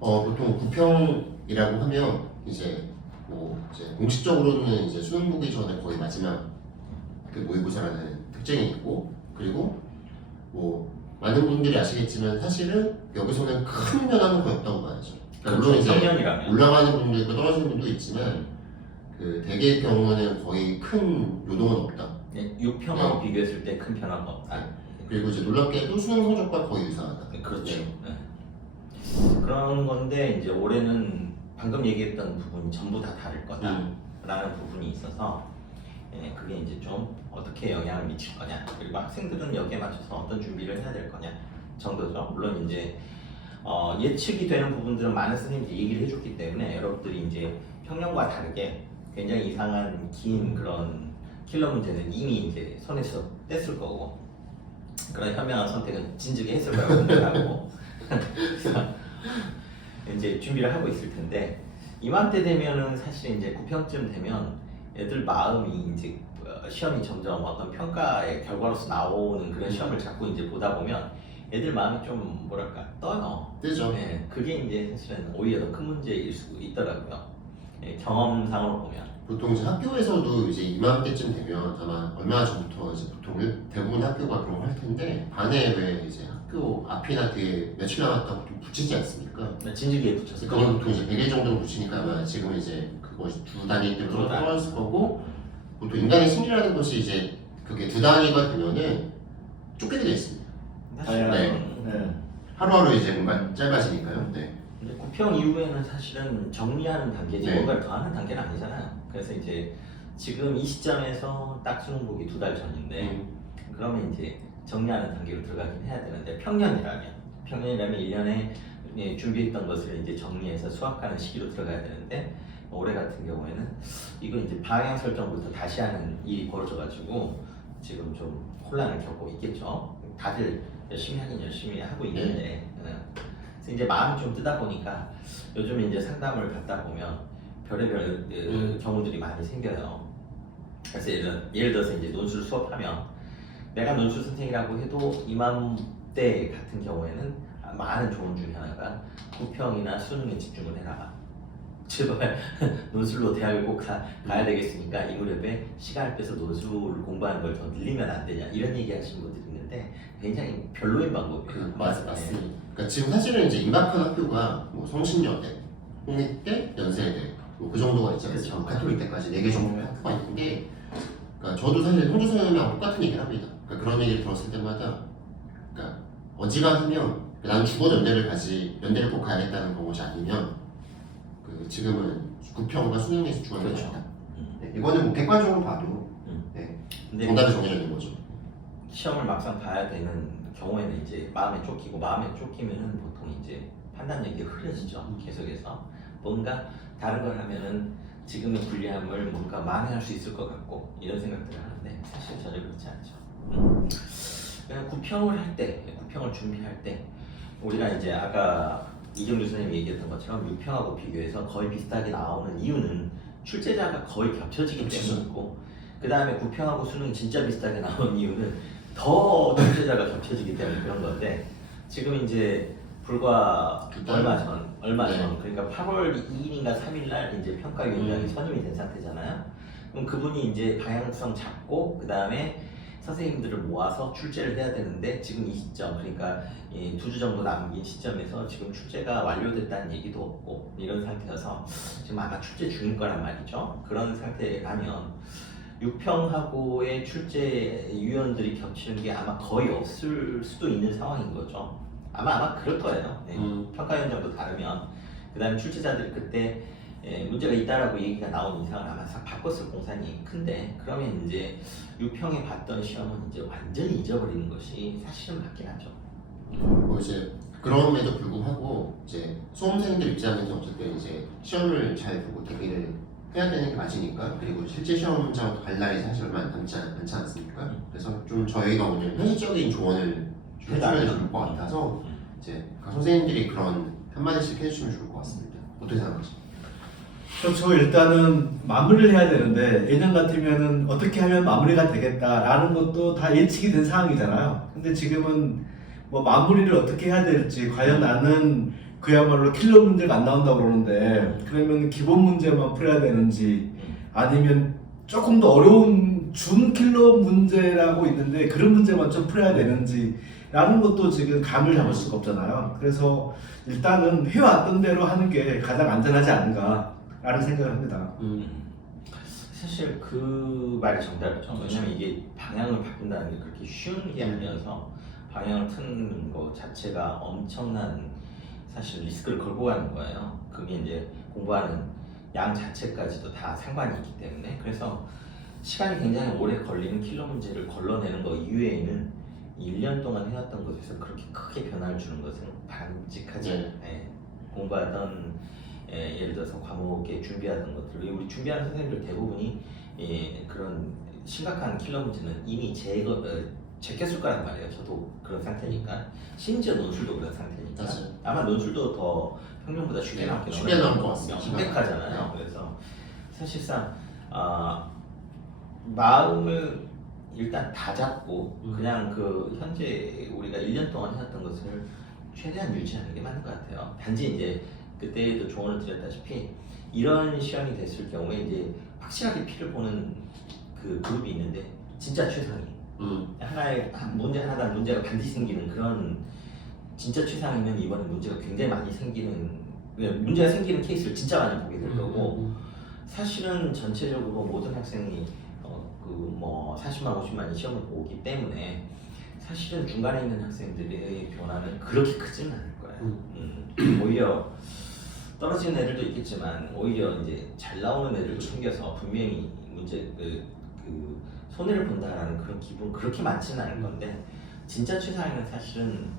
보통 구평이라고 하면 이제 이제 공식적으로는 이제 수능 보기 전에 거의 마지막 그 모의고사라는 특징이 있고, 그리고 많은 분들이 아시겠지만 사실은 여기서는 큰 변화는 거의 없다고 봐야죠. 그러니까 물론 이제 평년이라면 올라가는 분도 있고 떨어지는 분도 있지만 그 대개의 경우는 거의 큰 요동은 없다. 6평하고 비교했을 때 큰 변화가 없다. 그리고 이제 놀랍게도 수능 성적과 거의 유사하다. 그렇죠. 그런 건데 이제 올해는 방금 얘기했던 부분이 전부 다 다를 거다라는 부분이 있어서 그게 이제 좀 어떻게 영향을 미칠 거냐, 그리고 학생들은 여기에 맞춰서 어떤 준비를 해야 될 거냐 정도죠. 물론 이제 예측이 되는 부분들은 많은 선생님들이 얘기를 해줬기 때문에 여러분들이 이제 평년과 다르게 굉장히 이상한 긴 그런 킬러 문제는 이미 이제 손에서 뗐을 거고, 그런 현명한 선택은 진즉에 했을 거라고 생각하고 그래서 이제 준비를 하고 있을 텐데, 이맘때 되면은 사실 이제 9평쯤 되면 애들 마음이 이제 시험이 점점 어떤 평가의 결과로서 나오는 그런 시험을 자꾸 이제 보다 보면 애들 마음이 좀 뭐랄까 떠요. 뜨죠. 네, 그게 이제 사실은 오히려 더 큰 문제일 수 있더라고요. 경험상으로 보면. 보통 이제 학교에서도 이제 이맘때쯤 되면 아마 얼마 전부터 이제 보통 대부분 학교가 그런 걸 할 텐데, 반에 왜 이제 학교 앞이나 뒤에 며칠 남았다고 좀 붙이지 않습니까? 진즉에 붙여서. 그건 보통 이제 100일 정도 붙이니까 아마 지금 이제 그거 두 단위 때문에 떨어졌을 거고, 보통 인간의 심리라는 것이 이제 그게 두 단위가 되면은 쫓기게 돼 있습니다. 네. 하루하루 이제 뭔가 짧아지니까요. 네. 근데 9평 이후에는 사실은 정리하는 단계지 네. 뭔가를 더하는 단계는 아니잖아요. 그래서 이제 지금 이 시점에서 딱 수능 보기 2달 전인데 그러면 이제 정리하는 단계로 들어가긴 해야 되는데, 평년이라면 1년에 준비했던 것을 이제 정리해서 수학하는 시기로 들어가야 되는데, 올해 같은 경우에는 이거 이제 방향 설정부터 다시 하는 일이 벌어져가지고 지금 좀 혼란을 겪고 있겠죠. 다들 열심히 하긴 열심히 하고 있는데 그래서 이제 마음이 좀 뜨다 보니까 요즘 이제 상담을 받다 보면 별의별 경우들이 많이 생겨요. 그래서 예를 들어서 이제 논술 수업하면 내가 논술 선생이라고 해도 이맘때 같은 경우에는 많은 조언 중에 하나가 9평이나 수능에 집중을 해라. 제발 논술로 대학을 꼭 가야 되겠으니까 이 무렵에 시간을 빼서 논술을 공부하는 걸 더 늘리면 안 되냐, 이런 얘기 하시는 분들이 있는데 굉장히 별로인 방법이에요. 맞습니다. 그러니까 지금 사실은 이제 임박한 학교가 성신여대, 홍익대, 연세대 그 정도가 있지 않습니까? 가톨릭대까지 4개 정도의 학교가 있는데, 그러니까 저도 사실 홍조 선생님이랑 똑같은 얘기를 합니다. 그러니까 그런 얘기를 들었을 때마다 그러니까 어지간하면 난 죽어도 연대를 꼭 가야겠다는 것이 아니면 지금은 9평과 수능에서 중요한 게 있다. 네, 이거는 뭐 객관적으로 봐도 정답이 정해져 있는 거죠. 시험을 막상 봐야 되는 경우에는 이제 마음에 쫓기면은 보통 이제 판단력이 흐려지죠. 계속해서 뭔가 다른 걸 하면은 지금의 불리함을 뭔가 만회할 수 있을 것 같고 이런 생각들을 하는데, 사실 전혀 그렇지 않죠. 그냥 9평을 준비할 때 우리가 이제 아까 이경규 선생님이 얘기했던 것처럼 6평하고 비교해서 거의 비슷하게 나오는 이유는 출제자가 거의 겹쳐지기 때문이고, 그 다음에 9평하고 수능이 진짜 비슷하게 나오는 이유는 더 출제자가 겹쳐지기 때문에 그런 건데, 지금 이제 불과 얼마 전 그러니까 8월 2일인가 3일날 이제 평가위원장이 선임이 된 상태잖아요. 그럼 그분이 이제 방향성 잡고 그 다음에 선생님들을 모아서 출제를 해야 되는데, 지금 이 시점, 그러니까 2주 정도 남긴 시점에서 지금 출제가 완료됐다는 얘기도 없고 이런 상태여서 지금 아마 출제 중일 거란 말이죠. 그런 상태라면 6평하고의 출제 위원들이 겹치는 게 아마 거의 없을 수도 있는 상황인 거죠. 아마 그럴 거예요. 평가위원장도 다르면 그 다음에 출제자들이 그때 문제가 있다라고 얘기가 나온 이상은 아마 바꿨을 공산이 큰데, 그러면 이제 6평에 봤던 시험은 이제 완전히 잊어버리는 것이 사실은 맞긴 하죠. 이제 그럼에도 불구하고 이제 수험생들 입장에서 어쨌든 이제 시험을 잘 보고 대비를 해야 되는 게 맞으니까, 그리고 실제 시험 문제와 갈 날이 사실 얼마 남지 않습니까? 그래서 좀 저희가 오늘 현실적인 조언을 해주면 좋을 것 같아서 이제 각 선생님들이 그런 한마디씩 해주시면 좋을 것 같습니다. 어떻게 생각하세요? 그렇죠. 일단은 마무리를 해야 되는데, 예년 같으면은 어떻게 하면 마무리가 되겠다라는 것도 다 예측이 된 상황이잖아요. 근데 지금은 뭐 마무리를 어떻게 해야 될지, 과연 나는 그야말로 킬러 문제가 안 나온다고 그러는데 그러면 기본 문제만 풀어야 되는지 아니면 조금 더 어려운 준 킬러 문제라고 있는데 그런 문제만 좀 풀어야 되는지 라는 것도 지금 감을 잡을 수가 없잖아요. 그래서 일단은 해왔던 대로 하는 게 가장 안전하지 않은가 라는 생각을 합니다. 사실 그 말이 정답이죠. 왜냐면 이게 방향을 바꾼다는 게 그렇게 쉬운 게 아니어서 방향을 트는 거 자체가 엄청난 사실 리스크를 걸고 가는 거예요. 그게 이제 공부하는 양 자체까지도 다 상관이 있기 때문에 그래서 시간이 굉장히 오래 걸리는 킬러 문제를 걸러내는 거 이외에는 1년 동안 해왔던 것에서 그렇게 크게 변화를 주는 것은 바람직하지 않아요. 공부하던 예를 들어서 과목에 준비하던 것들 우리 준비하는 선생님들 대부분이 그런 심각한 킬러 문제는 이미 제꼈을 거란 말이에요. 저도 그런 상태니까 심지어 논술도 그런 상태니까 맞아요. 아마 논술도 더 평균보다 쉽게 나오긴 쉽게 나올 것 같습니다. 명백하잖아요. 그래서 사실상 마음을 일단 다 잡고 그냥 그 현재 우리가 1년 동안 해왔던 것을 최대한 유지하는 게 맞는 것 같아요. 단지 이제 그때도 조언을 드렸다시피 이런 시험이 됐을 경우에 이제 확실하게 피를 보는 그 그룹이 있는데 진짜 최상위 하나의 문제가 반드시 생기는 그런 진짜 최상위면 이번에 문제가 굉장히 많이 생기는 문제가 생기는 케이스를 진짜 많이 보게 될 거고 사실은 전체적으로 모든 학생이 뭐 40만 50만이 시험을 보기 때문에 사실은 중간에 있는 학생들의 변화는 그렇게 크지는 않을 거예요. 오히려 떨어지는 애들도 있겠지만 오히려 이제 잘 나오는 애들도 생겨서 분명히 문제 그 손해를 본다라는 그런 기분 그렇게 많지는 않을 건데 진짜 최상위는 사실은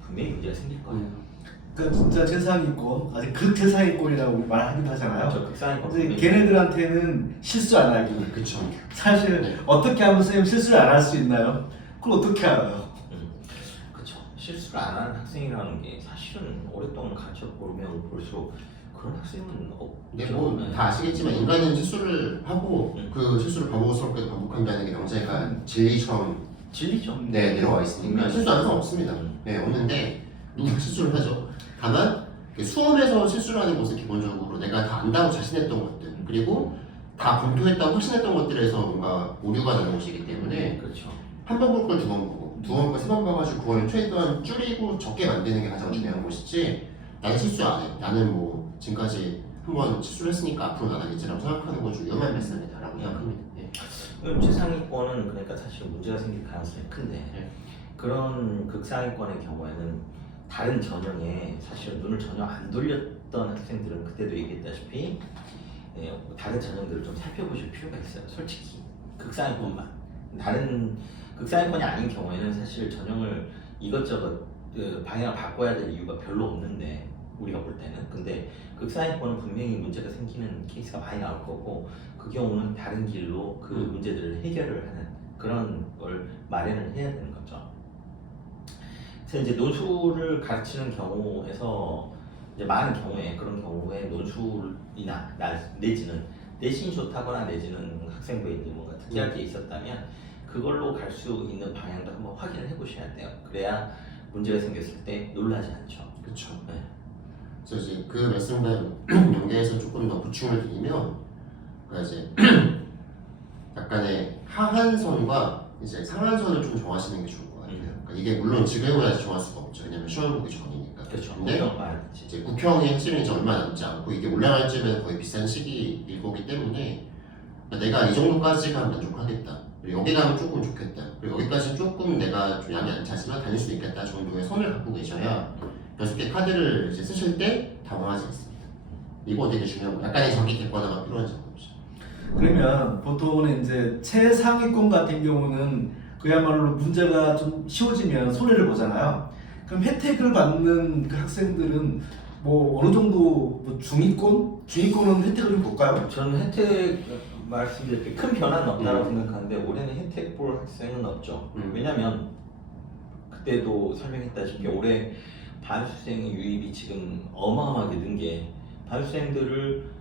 분명히 문제가 생길 거예요. 그러니까 진짜 최상위권, 아직 극최상위권이라고 말하긴 하잖아요. 저 극상위권. 근데 걔네들한테는 실수 안 하기. 그렇죠. 사실 어떻게 하면 선생님 실수를 안 할 수 있나요? 그걸 어떻게 알아요? 그렇죠. 실수를 안 하는 학생이라는 게 사실은 오랫동안 가르쳐 보면 볼수록 그런 학생은 근데 뭐 다 아시겠지만 인간은 실수를 하고 그 실수를 반복스럽게 반복한다는 게 명제가 진리처럼 진리죠. 내려와 있으니까 실수 안 하면 없습니다. 없는데 누가 실수를 하죠. 다만 수험에서 실수를 하는 것은 기본적으로 내가 다 안다고 자신했던 것들 그리고 다 검토했다고 확신했던 것들에서 뭔가 오류가 나는 것이기 때문에 그렇죠. 한 번 볼 걸 두 번 보고 두 번 볼 걸 세 번 봐가지고 그거를 최대한 줄이고 적게 만드는 게 가장 중요한 것이지 나는 실수 안 해. 나는 뭐 지금까지 한 번 실수를 했으니까 앞으로는 안 하겠지라고 생각하는 건 좀 위험한 말씀이다라고 생각합니다. 최상위권은 그러니까 사실 문제가 생길 가능성이 큰데 그런 극상위권의 경우에는 다른 전형에 사실 눈을 전혀 안 돌렸던 학생들은 그때도 얘기했다시피 다른 전형들을 좀 살펴보실 필요가 있어요. 솔직히 극상위권만 다른 극상위권이 아닌 경우에는 사실 전형을 이것저것 방향을 바꿔야 될 이유가 별로 없는데 우리가 볼 때는 근데 극상위권은 분명히 문제가 생기는 케이스가 많이 나올 거고 그 경우는 다른 길로 그 문제들을 해결을 하는 그런 걸 마련을 해야 되는 거죠. 그래서 이제 논술을 가르치는 경우에서 이제 많은 경우에 그런 경우에 논술이나 내지는 내신이 좋다거나 내지는 학생부에 이제 뭔가 특이할 게 있었다면 그걸로 갈 수 있는 방향도 한번 확인을 해보셔야 돼요. 그래야 문제가 생겼을 때 놀라지 않죠. 그렇죠. 그래서 이제 그 말씀과 연계해서 조금 더 보충을 드리면 이제 약간의 하한선과 이제 상한선을 좀 정하시는 게 좋을 것 같아요. 그러니까 이게 물론 지금 해봐야지 정할 수가 없죠. 왜냐면 시험 보기 전이니까. 그렇죠. 근데 이제 국형이 사실은 이제 얼마 남지 않고 이게 올라갈 쯤에는 거의 비슷한 시기일 거기 때문에 내가 이 정도까지가 만족하겠다. 그리고 여기 가면 조금 좋겠다. 그리고 여기까지 조금 내가 좀 양이 안 차지만 다닐 수 있겠다 정도의 선을 갖고 계셔야 6개 카드를 이제 쓰실 때 당황하지 않습니다. 이거 되게 중요하고 약간의 자기 객관화가 필요한 점이죠. 그러면 보통은 이제 최상위권 같은 경우는 그야말로 문제가 좀 쉬워지면 손해를 보잖아요. 그럼 혜택을 받는 그 학생들은 뭐 어느 정도 뭐 중위권? 중위권은 혜택을 좀 볼까요? 저는 혜택 말씀드릴 때 큰 변화는 없다고 생각하는데 올해는 혜택 볼 학생은 없죠. 왜냐면 그때도 설명했다시피 올해 반수생의 유입이 지금 어마어마하게 는 게 반수생들을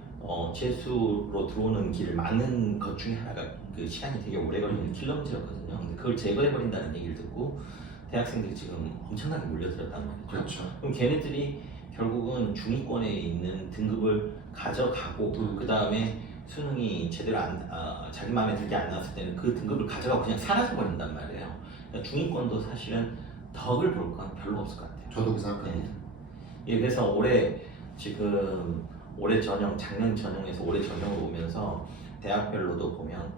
재수로 들어오는 길을 막는 것 중에 하나가 그 시간이 되게 오래 걸리는 킬러 문제였거든요. 근데 그걸 제거해버린다는 얘기를 듣고 대학생들이 지금 엄청나게 몰려들었단 말이죠. 그렇죠. 그럼 걔네들이 결국은 중위권에 있는 등급을 가져가고 그 다음에 수능이 제대로 자기 마음에 들게 안 나왔을 때는 그 등급을 가져가고 그냥 사라져 버린단 말이에요. 그러니까 중위권도 사실은 덕을 볼 건 별로 없을 것 같아요. 저도 그 생각합니다. 예, 그래서 올해 전형, 작년 전형에서 올해 전형으로 오면서 대학별로도 보면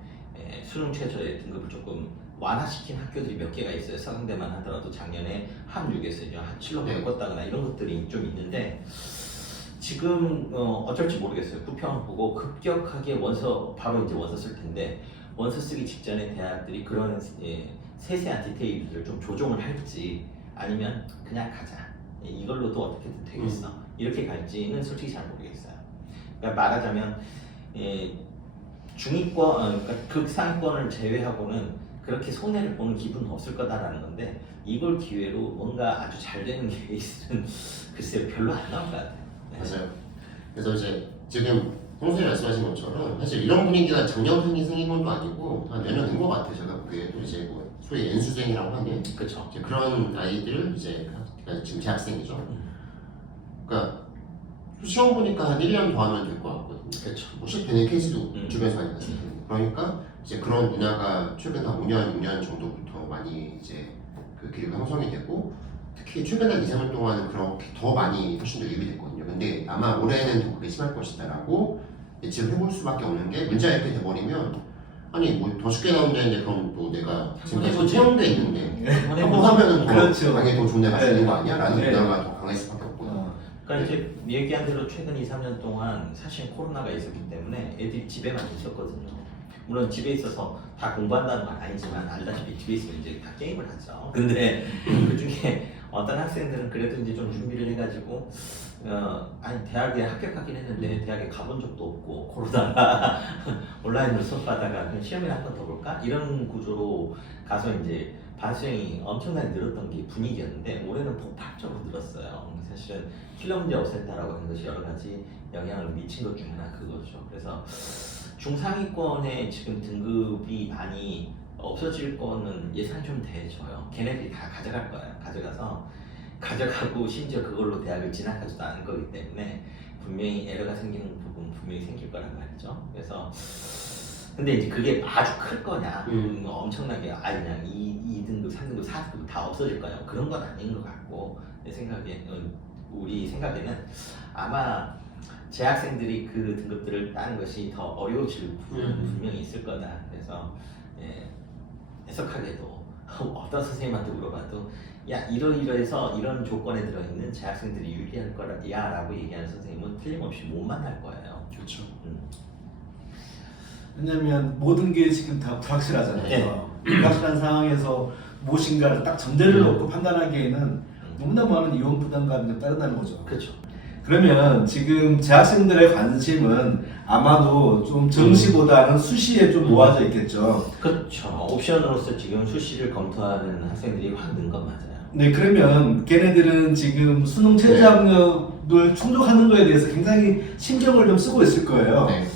수능 최저의 등급을 조금 완화시킨 학교들이 몇 개가 있어요. 서강대만 하더라도 작년에 한 6에서 이제 한 7로 바꿨다거나 이런 것들이 좀 있는데 지금 어쩔지 모르겠어요. 부평 보고 급격하게 바로 이제 원서 쓸 텐데 원서 쓰기 직전에 대학들이 그런 세세한 디테일들을 좀 조정을 할지 아니면 그냥 가자. 이걸로도 어떻게든 되겠어. 이렇게 갈지는 솔직히 잘 모르겠어요. 그러니까 말하자면 중위권, 그러니까 극상권을 제외하고는 그렇게 손해를 보는 기분은 없을 거다라는 건데 이걸 기회로 뭔가 아주 잘 되는 케이스는 글쎄요 별로 안 나올 것 같아요. 네. 맞아요. 그래서 이제 지금 홍수님 말씀하신 것처럼 사실 이런 분위기가 작년 생긴 것도 아니고 한 몇 년 된 것 같아요. 제가 보기에도 이제 뭐 소위 N수생이라고 하는 그렇죠. 이제 그런 아이들 이제 지금 대학생이죠. 그러니까 시험 보니까 한 1년 더 하면 될 것 같거든요. 그렇죠. 뭐씩 되는 케이스도 주변에서 많이 봤어요. 그러니까 이제 그런 문화가 최근 한 5년, 6년 정도부터 많이 이제 그 기류가 형성이 되고 특히 최근 한 2, 3년 동안은 그렇게 더 많이 훨씬 더 유입이 됐거든요. 근데 아마 올해는 더 그게 심할 것이다라고 예측을 해볼 수밖에 없는 게 문제가 이렇게 돼버리면 아니 뭐 더 쉽게 나온다는데 그럼 또 내가 지금까지 채용돼 있는데 한번 하면은 더 그렇죠. 당연히 더 좋은 데 갈 수 있는 거 아니야? 라는 네. 문화가 더 강할 수밖에 없고 그러니까 이제 얘기한 대로 최근 2, 3년 동안 사실 코로나가 있었기 때문에 애들이 집에만 있었거든요. 물론 집에 있어서 다 공부한다는 건 아니지만 알다시피 집에 있으면 이제 다 게임을 하죠. 근데 그 중에 어떤 학생들은 그래도 이제 좀 준비를 해가지고 아니 대학에 합격하긴 했는데 대학에 가본 적도 없고 코로나가 온라인으로 수업하다가 그냥 시험이나 한 번 더 볼까? 이런 구조로 가서 이제 반수형이 엄청나게 늘었던 게 분위기였는데 올해는 폭발적으로 늘었어요. 사실은 필러 문제 없앴다라고 하는 것이 여러 가지 영향을 미친 것 중에 하나 그거죠. 그래서 중상위권의 지금 등급이 많이 없어질 거는 예상이 좀 돼져요. 걔네들이 다 가져갈 거예요. 가져가고 심지어 그걸로 대학을 진학하지도 않을 거기 때문에 분명히 에러가 생기는 부분 분명히 생길 거란 말이죠. 그래서 근데 이제 그게 아주 클 거냐 엄청나게 그냥 2등급, 3등급, 4등급 다 없어질 거냐 그런 건 아닌 것 같고 우리 생각에는 아마 재학생들이 그 등급들을 따는 것이 더 어려워질 부분은 분명히 있을 거다. 그래서 해석하게도 어떤 선생님한테 물어봐도 야 이러이러해서 이런 조건에 들어있는 재학생들이 유리할 거야 라고 얘기하는 선생님은 틀림없이 못 만날 거예요. 그렇죠. 왜냐면 모든 게 지금 다 불확실하잖아요. 네. 불확실한 상황에서 무엇인가를 딱 전제를 놓고 판단하기에는 너무나 많은 이원 부담감이 따른다는 거죠. 그렇죠. 그러면 지금 재학생들의 관심은 아마도 좀 정시보다는 수시에 좀 모아져 있겠죠. 그렇죠. 옵션으로서 지금 수시를 검토하는 학생들이 확 는 건 맞아요. 네, 그러면 걔네들은 지금 수능 최저 학력을 충족하는 거에 대해서 굉장히 신경을 좀 쓰고 있을 거예요. 네.